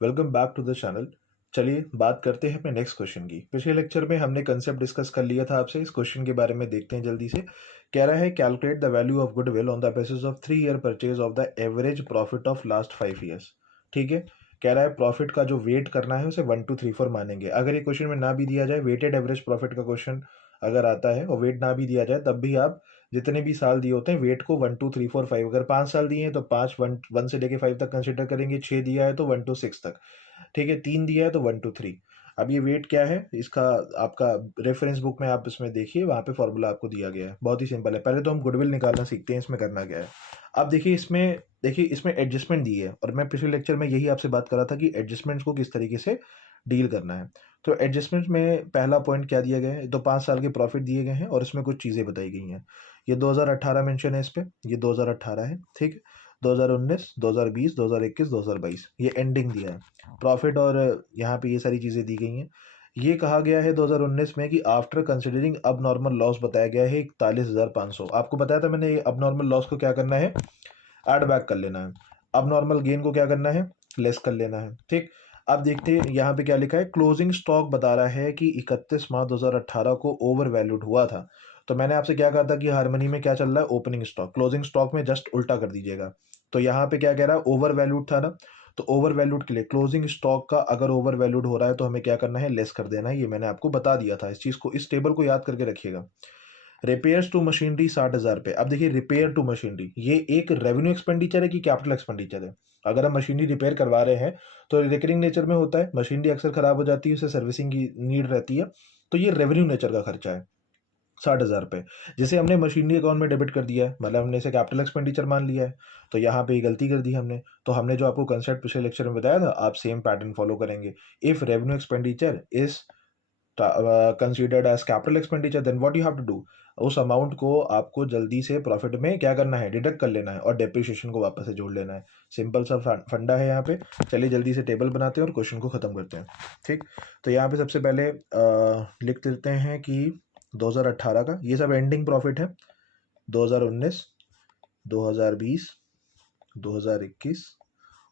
Welcome back to the channel. चलिए बात करते हैं अपने नेक्स्ट क्वेश्चन की। पिछले लेक्चर में हमने कंसेप्ट डिस्कस कर लिया था आपसे। इस क्वेश्चन के बारे में देखते हैं जल्दी से। कह रहा है calculate the value of goodwill on the basis of 3 year purchase of the average profit of last 5 years. ठीक है, कह रहा है प्रॉफिट का जो वेट करना है उसे 1 2 3 4 मानेंगे। अगर ये क्वेश्चन में ना भी दिया जाए, वेटेड एवरेज प्रॉफिट का क्वेश्चन अगर आता है और वेट ना भी दिया जाए, तब भी आप जितने भी साल दिए होते हैं वेट को 1 2 3 4 5, अगर 5 साल दिए हैं तो 5 1 से लेके 5 तक कंसिडर करेंगे, 6 दिया है तो 1 to 6 तक, ठीक है, 3 दिया है तो 1 to 3। अब ये वेट क्या है इसका, आपका रेफरेंस बुक में आप इसमें देखिए, वहाँ पे फॉर्मूला आपको दिया गया है। बहुत ही सिंपल है। पहले तो हम गुडविल निकालना सीखते हैं, इसमें करना क्या है। अब देखिए इसमें एडजस्टमेंट दी है, और मैं पिछले लेक्चर में यही आपसे बात कर रहा था कि एडजस्टमेंट्स को किस तरीके से डील करना है। तो एडजस्टमेंट में पहला पॉइंट क्या दिया गया है, तो 5 साल के प्रॉफिट दिए गए हैं और इसमें कुछ चीज़ें बताई गई हैं। ये 2018 मेंशन है इस पे, ये 2018 है, ठीक है। 2019, 2020, 2021, 2022 ये एंडिंग दिया है प्रॉफिट, और यहाँ पे ये सारी चीज़ें दी गई हैं। ये कहा गया है 2019 में कि आफ्टर कंसिडरिंग अब नॉर्मल लॉस बताया गया है 41,500। आपको बताया था मैंने, अब नॉर्मल लॉस को क्या करना है, ऐड बैक कर लेना है। अब नॉर्मल गेन को क्या करना है, लेस कर लेना है, ठीक। अब देखते हैं यहाँ पे क्या लिखा है। क्लोजिंग स्टॉक बता रहा है कि 31 मार्च 2018 को ओवर वैल्यूड हुआ था। तो मैंने आपसे क्या कहा था कि हार्मनी में क्या चल रहा है, ओपनिंग स्टॉक। क्लोजिंग स्टॉक में जस्ट उल्टा कर दीजिएगा। तो यहाँ पे क्या कह रहा है, ओवर वैल्यूड था ना, तो ओवर वैल्यूड के लिए क्लोजिंग स्टॉक का अगर ओवर वैल्यूड हो रहा है तो हमें क्या करना है, लेस कर देना है। ये मैंने आपको बता दिया था। इस चीज को, इस टेबल को याद करके रखिएगा। रिपेयर्स टू मशीनरी 60,000 रुपये। अब देखिए रिपेयर टू मशीनरी ये एक रेवेन्यू एक्सपेंडिचर है कि कैपिटल एक्सपेंडिचर है। अगर हम मशीनरी रिपेयर करवा रहे हैं तो रिकरिंग नेचर में होता है, मशीनरी अक्सर खराब हो जाती है, उसे सर्विसिंग की नीड रहती है, तो ये रेवेन्यू नेचर का खर्चा है 60,000 रुपये, जिसे हमने मशीनरी अकाउंट में डेबिट कर दिया है, मतलब हमने इसे कैपिटल एक्सपेंडिचर मान लिया है। तो यहाँ पे ये गलती कर दी हमने। तो हमने जो आपको कंसेप्ट पिछले लेक्चर में बताया था, आप सेम पैटर्न फॉलो करेंगे। If revenue expenditure is considered as capital expenditure, then what you have to do, उस अमाउंट को आपको जल्दी से प्रॉफिट में क्या करना है, डिडक्ट कर लेना है और डेप्रिसिएशन को वापस से जोड़ लेना है। सिंपल सा फंडा है यहाँ पे। चलिए जल्दी से टेबल बनाते हैं और क्वेश्चन को खत्म करते हैं, ठीक। तो यहाँ पे सबसे पहले लिख देते हैं कि 2018 का ये सब एंडिंग प्रॉफिट है। 2019, 2020, 2021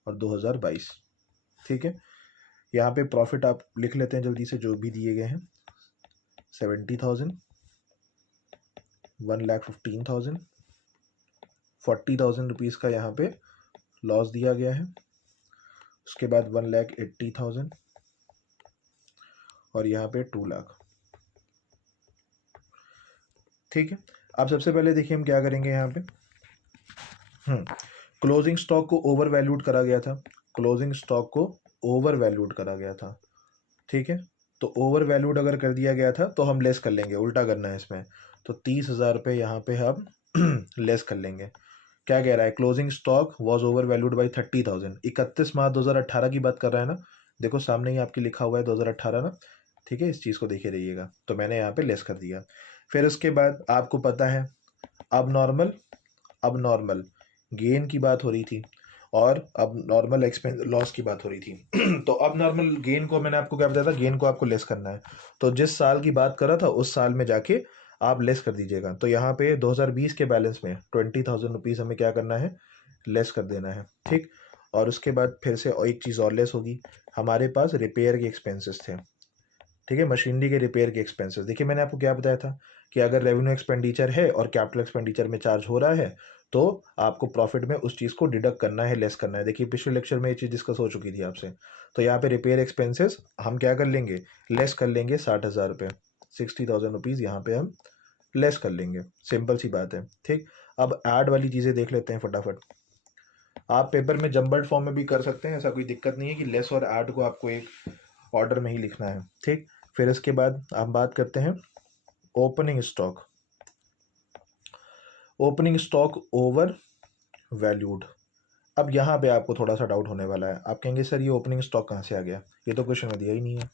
और 2022, ठीक है। यहाँ पे प्रॉफिट आप लिख लेते हैं जल्दी से, जो भी दिए गए हैं। 70,000, 1,15,000, 40,000 रुपीज़ का यहाँ पे लॉस दिया गया है। उसके बाद 1,80,000 और यहाँ पे 2 लाख, ठीक है। अब सबसे पहले देखिए हम क्या करेंगे यहाँ पे। क्लोजिंग स्टॉक को ओवर वैल्यूड करा गया था, क्लोजिंग स्टॉक को ओवर वैल्यूड करा गया था, ठीक है। तो ओवर वैल्यूड अगर कर दिया गया था तो हम लेस कर लेंगे, उल्टा करना है इसमें। तो 30,000 रुपये यहाँ पे हम लेस कर लेंगे। क्या कह रहा है, closing stock was over valued by 30,000। 31 मार्च 2018 की बात कर रहा है ना, देखो सामने ही आपकी लिखा हुआ है 2018 ना, ठीक है। इस चीज़ को देखे रहिएगा। तो मैंने यहाँ पे लेस कर दिया। फिर उसके बाद आपको पता है अब नॉर्मल गेन की बात हो रही थी और अब नॉर्मल एक्सपेंस लॉस की बात हो रही थी। तो अब नॉर्मल गेन को मैंने आपको क्या बताया था, गेन को आपको लेस करना है। तो जिस साल की बात कर रहा था उस साल में जाके आप लेस कर दीजिएगा। तो यहाँ पे 2020 के बैलेंस में 20,000 रुपीज़ हमें क्या करना है, लेस कर देना है, ठीक। और उसके बाद फिर से और एक चीज़ और लेस होगी, हमारे पास रिपेयर के एक्सपेंसेस थे, ठीक है। मशीनरी के रिपेयर के एक्सपेंसेस, देखिए मैंने आपको क्या बताया था कि अगर रेवेन्यू एक्सपेंडिचर है और कैपिटल एक्सपेंडिचर में चार्ज हो रहा है तो आपको प्रॉफिट में उस चीज़ को डिडक्ट करना है, लेस करना है। देखिए पिछले लेक्चर में ये चीज़ डिस्कस हो चुकी थी आपसे। तो यहाँ पे रिपेयर एक्सपेंसेस हम क्या कर लेंगे, लेस कर लेंगे 60,000 रुपये, 60,000 रुपीज़ यहाँ पे हम लेस कर लेंगे। सिंपल सी बात है, ठीक। अब ऐड वाली चीज़ें देख लेते हैं फटाफट। आप पेपर में जम्बल्ड फॉर्म में भी कर सकते हैं, ऐसा कोई दिक्कत नहीं है कि लेस और ऐड को आपको एक ऑर्डर में ही लिखना है, ठीक। फिर इसके बाद हम बात करते हैं opening stock. Opening stock over valued. अब यहाँ पे आपको थोड़ा सा डाउट होने वाला है, आप कहेंगे सर ये ओपनिंग स्टॉक कहाँ से आ गया, ये तो क्वेश्चन में दिया ही नहीं है,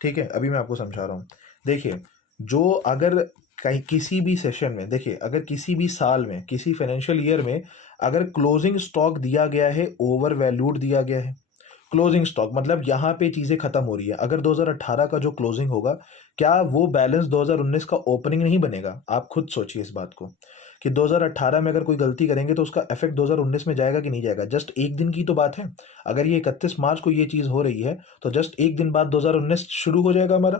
ठीक है। अभी मैं आपको समझा रहा हूँ। देखिए जो अगर कहीं किसी भी सेशन में, देखिए अगर किसी भी साल में, किसी फाइनेंशियल ईयर में अगर क्लोजिंग स्टॉक दिया गया है, ओवर वैल्यूड दिया गया है, क्लोजिंग स्टॉक मतलब यहाँ पे चीज़ें खत्म हो रही है। अगर 2018 का जो क्लोजिंग होगा, क्या वो बैलेंस 2019 का ओपनिंग नहीं बनेगा? आप खुद सोचिए इस बात को। कि 2018 में अगर कोई गलती करेंगे तो उसका इफेक्ट 2019 में जाएगा कि नहीं जाएगा। जस्ट एक दिन की तो बात है। अगर ये 31 मार्च को ये चीज़ हो रही है तो जस्ट एक दिन बाद 2019 शुरू हो जाएगा हमारा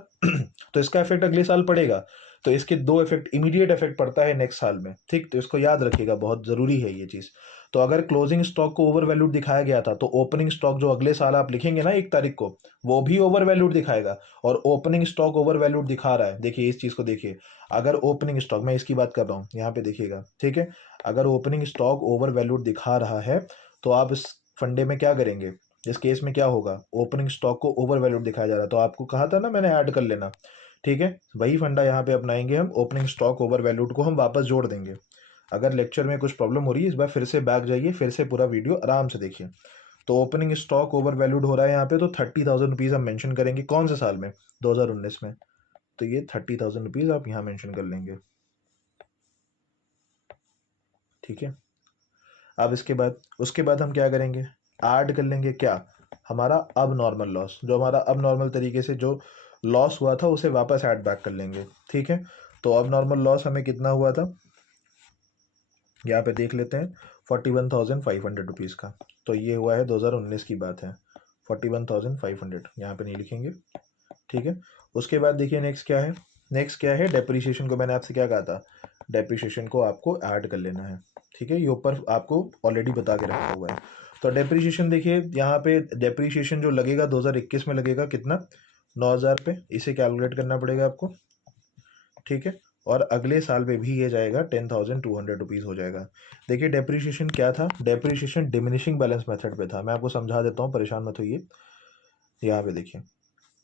तो इसका इफेक्ट अगले साल पड़ेगा। तो इसके दो इफेक्ट, इमीडिएट इफेक्ट पड़ता है नेक्स्ट साल में, ठीक। तो इसको याद रखिएगा, बहुत ज़रूरी है ये चीज़। तो अगर क्लोजिंग स्टॉक को ओवर वैल्यूड दिखाया गया था तो ओपनिंग स्टॉक जो अगले साल आप लिखेंगे ना 1 तारीख को, वो भी ओवर वैल्यूड दिखाएगा। और ओपनिंग स्टॉक ओवर वैल्यूड दिखा रहा है, देखिए इस चीज़ को देखिए। अगर ओपनिंग स्टॉक, मैं इसकी बात कर रहा हूँ, यहाँ पे देखिएगा, ठीक है। अगर ओपनिंग स्टॉक ओवर वैल्यूड दिखा रहा है तो आप इस फंडे में क्या करेंगे, इस केस में क्या होगा, ओपनिंग स्टॉक को ओवर वैल्यूड दिखाया जा रहा है तो आपको कहा था ना मैंने ऐड कर लेना, ठीक है। वही फंडा यहाँ पे अपनाएंगे हम, ओपनिंग स्टॉक ओवर वैल्यूड को हम वापस जोड़ देंगे। अगर लेक्चर में कुछ प्रॉब्लम हो रही है इस बार फिर से बैक जाइए, फिर से पूरा वीडियो आराम से देखिए। तो ओपनिंग स्टॉक ओवर वैल्यूड हो रहा है यहाँ पे, तो 30,000 रुपीज़ हम मेंशन करेंगे कौन से साल में, 2019 में। तो ये 30,000 रुपीज़ आप यहाँ मेंशन कर लेंगे, ठीक है। अब इसके बाद, उसके बाद हम क्या करेंगे, ऐड कर लेंगे क्या, हमारा अब नॉर्मल लॉस, जो हमारा अब नॉर्मल तरीके से जो लॉस हुआ था उसे वापस ऐड बैक कर लेंगे, ठीक है। तो अब नॉर्मल लॉस हमें कितना हुआ था, यहाँ पे देख लेते हैं, 41,500 रुपीज़ का। तो ये हुआ है 2019 की बात है, 41,500 यहाँ पे नहीं लिखेंगे, ठीक है। उसके बाद देखिए नेक्स्ट क्या है, नेक्स्ट क्या है, डेप्रीशिएशन को मैंने आपसे क्या कहा था, डेप्रीशिएशन को आपको ऐड कर लेना है, ठीक है। ये ऊपर आपको ऑलरेडी बता के रखा हुआ है। तो डेप्रीशिएशन देखिए यहाँ पे, डेप्रीशिएशन जो लगेगा 2021 में लगेगा कितना, 9,000 पे, इसे कैलकुलेट करना पड़ेगा आपको, ठीक है। और अगले साल में भी ये जाएगा 10,200 रुपीज़ हो जाएगा। देखिए डेप्रीशिएशन क्या था, डेप्रीशिएशन डिमिनिशिंग बैलेंस मेथड पे था, मैं आपको समझा देता हूँ, परेशान मत होइए। यहाँ पे देखिए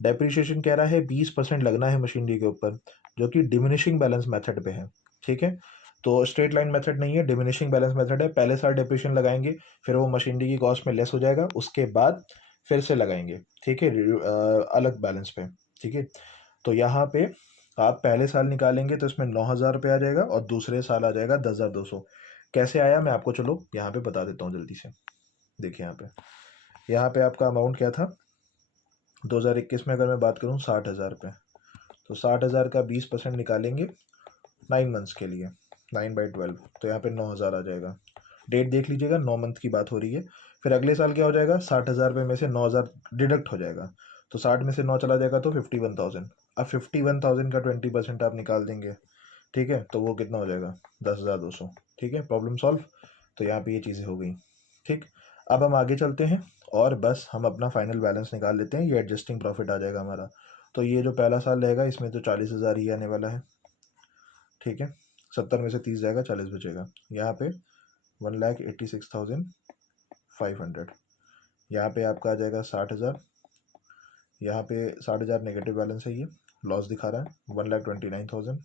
डेप्रीशिएशन कह रहा है 20% लगना है मशीनरी के ऊपर, जो कि डिमिनिशिंग बैलेंस मेथड पे है, ठीक है। तो स्ट्रेट लाइन मेथड नहीं है, डिमिनिशिंग बैलेंस मेथड है। पहले साल डेप्रीशिएशन लगाएंगे, फिर वो मशीनरी की कॉस्ट में लेस हो जाएगा, उसके बाद फिर से लगाएंगे, ठीक है, अलग बैलेंस पे, ठीक है। तो यहाँ पे आप पहले साल निकालेंगे तो इसमें 9,000 रुपये आ जाएगा और दूसरे साल आ जाएगा 10,200। कैसे आया मैं आपको चलो यहाँ पे बता देता हूँ जल्दी से। देखिए यहाँ पे आपका अमाउंट क्या था 2021 में, अगर मैं बात करूँ 60,000 रुपये, तो 60,000 का 20% निकालेंगे 9 मंथ्स के लिए, 9/12, तो यहाँ पे 9,000 आ जाएगा। डेट देख लीजिएगा, 9 मंथ की बात हो रही है। फिर अगले साल क्या हो जाएगा, 60,000 रुपये में से 9,000 डिडक्ट हो जाएगा, तो 60 में से 9 चला जाएगा तो 51,000। अब 51,000 का 20% आप निकाल देंगे, ठीक है, तो वो कितना हो जाएगा, 10,200, ठीक है, प्रॉब्लम सॉल्व। तो यहाँ पे ये चीज़ें हो गई, ठीक। अब हम आगे चलते हैं और बस हम अपना फाइनल बैलेंस निकाल लेते हैं, ये एडजस्टिंग प्रॉफिट आ जाएगा हमारा। तो ये जो पहला साल रहेगा इसमें तो 40,000 ही आने वाला है, ठीक है। 70 में से 30 जाएगा, 40 बचेगा। यहाँ पे 1,86,500, यहाँ पे आपका आ जाएगा 60,000, यहाँ पे 60,000 नेगेटिव बैलेंस है, ये लॉस दिखा रहा है। 1,29,000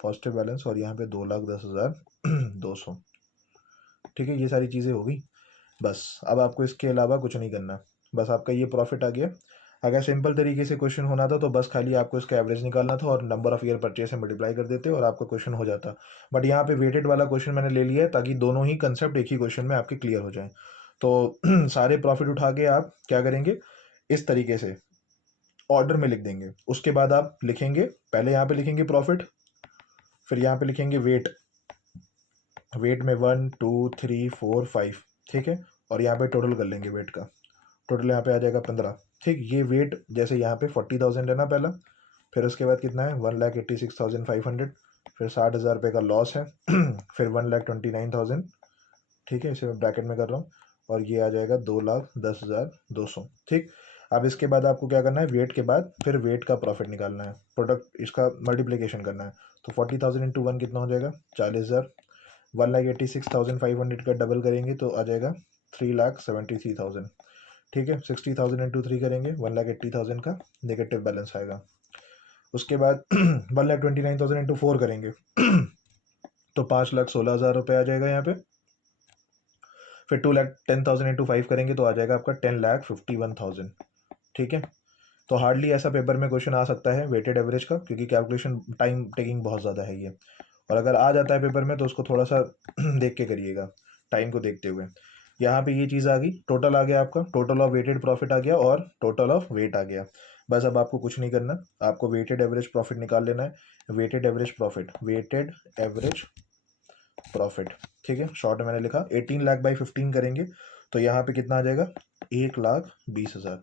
पॉजिटिव बैलेंस, और यहाँ पे 2,10,200, ठीक है। ये सारी चीज़ें हो गई, बस अब आपको इसके अलावा कुछ नहीं करना, बस आपका ये प्रॉफिट आ गया। अगर सिंपल तरीके से क्वेश्चन होना था तो बस खाली आपको इसका एवरेज निकालना था और नंबर ऑफ ईयर परचेज से मल्टीप्लाई कर देते और आपका क्वेश्चन हो जाता। बट यहाँ पे वेटेड वाला क्वेश्चन मैंने ले लिया है ताकि दोनों ही कंसेप्ट एक ही क्वेश्चन में आपके क्लियर हो जाए। तो सारे प्रॉफिट उठा के आप क्या करेंगे, इस तरीके से ऑर्डर में लिख देंगे। उसके बाद आप लिखेंगे, पहले यहाँ पे लिखेंगे प्रॉफिट, फिर यहाँ पे लिखेंगे वेट, वेट में 1 2 3 4 5, ठीक है। और यहाँ पे टोटल कर लेंगे वेट का, टोटल यहाँ पे आ जाएगा 15, ठीक। ये वेट जैसे यहाँ पे 40,000 है ना पहला, फिर उसके बाद कितना है 1,86,500, फिर 60,000 रुपये का लॉस है फिर 1,29,000, ठीक है, इसे मैं ब्रैकेट में कर रहा हूँ, और ये आ जाएगा 2,10,200, ठीक। अब इसके बाद आपको क्या करना है, वेट के बाद फिर वेट का प्रॉफिट निकालना है, प्रोडक्ट इसका मल्टीप्लिकेशन करना है। तो 40,000 इंटू 1 कितना हो जाएगा, 40,000। 1,86,500 का डबल करेंगे तो आ जाएगा 3,73,000, ठीक है। 60,000 इंटू 3 करेंगे 1,80,000 का नेगेटिव बैलेंस आएगा। उसके बाद 1,29,000 इंटू 4 करेंगे तो 5,16,000 रुपये आ जाएगा यहाँ पे। फिर 2,10,000 इंटू 5 करेंगे तो आ जाएगा आपका 10,51,000, ठीक है। तो हार्डली ऐसा पेपर में क्वेश्चन आ सकता है वेटेड एवरेज का, क्योंकि कैलकुलेशन टाइम टेकिंग बहुत ज़्यादा है ये। और अगर आ जाता है पेपर में तो उसको थोड़ा सा देख के करिएगा, टाइम को देखते हुए। यहाँ पे ये चीज़ आ गई, टोटल आ गया आपका, टोटल ऑफ वेटेड प्रॉफिट आ गया और टोटल ऑफ वेट आ गया। बस अब आपको कुछ नहीं करना, आपको वेटेड एवरेज प्रॉफिट निकाल लेना है। Weighted average profit, weighted average profit, ठीक है। शॉर्ट में मैंने लिखा 18 लाख बाई 15 करेंगे तो यहाँ पे कितना आ जाएगा 1,20,000,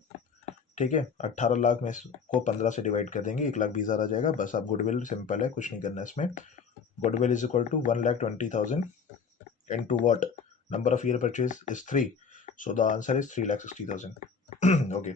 ठीक है। 18 लाख में को 15 से डिवाइड कर देंगे, 1,20,000 आ जाएगा। बस अब गुडविल सिंपल है, कुछ नहीं करना इसमें। Goodwill is equal to 1,20,000 into what? Number of year purchase is 3, so the answer is 3,60,000. Okay.